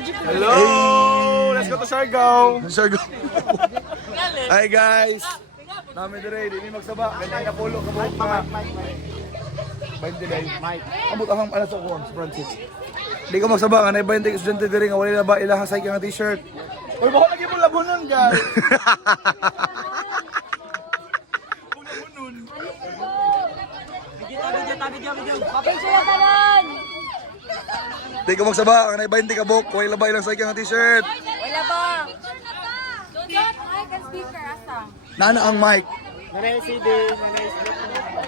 Hello! Let's go to Siargao! Siargao. Hi guys! Namin dire, di mi magsaba. Kanya na polo ka buhok mga. Mike. Amot akong alas ako sa Francis. Di ko magsaba nga na 20 estudyante dire nga wala na ba ilang hasay ka nga t-shirt. Uy, baka lagi mo labunan, guys! Video. Papicture ka nun! Di ko magsaba nga na 20 ka buhok wala ba ilang hasay ka nga t-shirt. Wala ba? Ay, kan speaker, asa? Nana ang mic. Nanay CD, nanay CD.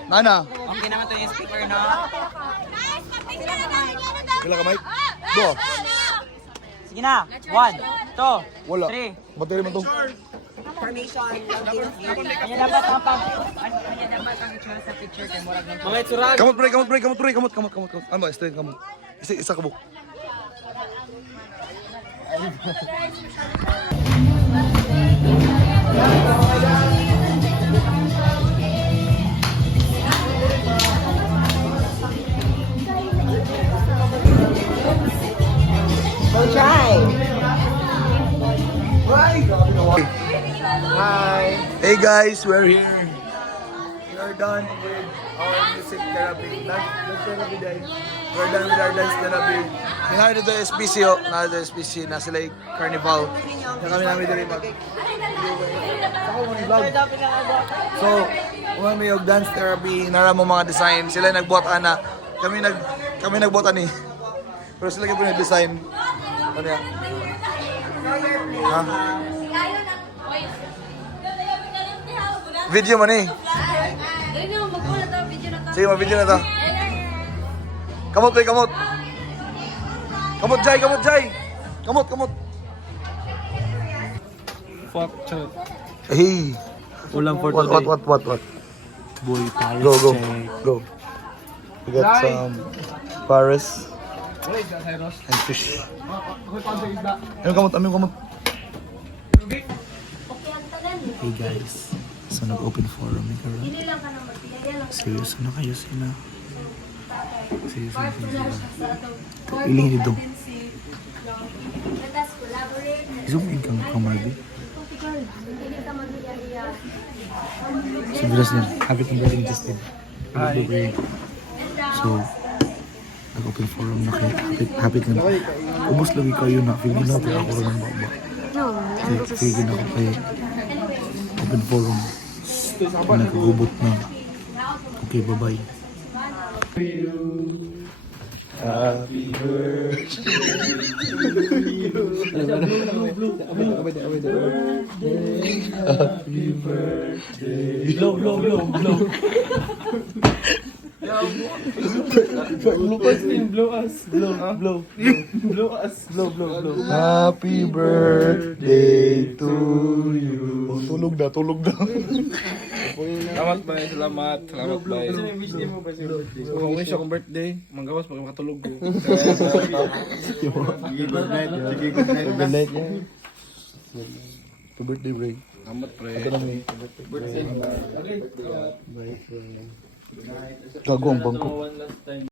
Nana. Okay naman to yung speaker, no? Wala ka mic? Do. Sige na. 1, 2, Wala. 3. Battery man to. Kanya dapat ang kanya dapat ang itsura sa picture kay murag ng Mga itsurag. Kamot pre. Ano ba? Straight kamot. Isa ka buhok. Hi! Hey guys, we're here. We are done with our music therapy. Dance therapy day. We're done with our dance therapy. Nangyari dito SPC o. Nangyari dito SPC na sila yung carnival. Na kami namin dito mag... Ako mo ni vlog. So, umami yung dance therapy. Nara mo mga design. Sila yung nagbuhat ana. Kami nagbuhat ani. Pero sila yung nag-design. Ano yan? Ha? Video man eh. Sige, ma-video na to. Kamot, pre, kamot. Kamot, Jai. Kamot. Fuck, chat. Hey. Ulang for What? Boy, Go. We got some Paris and fish. Aming kamot. Hey guys, so nag-open forum ni Karan. Seryoso na kayo sila. Seryoso na sila. Iling dito. Zoom in kang kamarbi. Sobrang na. Hagit ang very interested. So, nag-open forum na kayo. Hapit na. Ubus lagi kayo na. Figin na ako rin ng baba. Figin ako kayo. Open forum. Nagkagubot na. Okay, bye-bye. Happy birthday. Blow. Happy birthday to you. Oh, tulog na. Salamat, bay. Kung wish akong birthday, manggawas pag makatulog ko. Good night. Good night. Happy birthday, Bray. Salamat, pre. Ito lang eh. Gago ang bangko.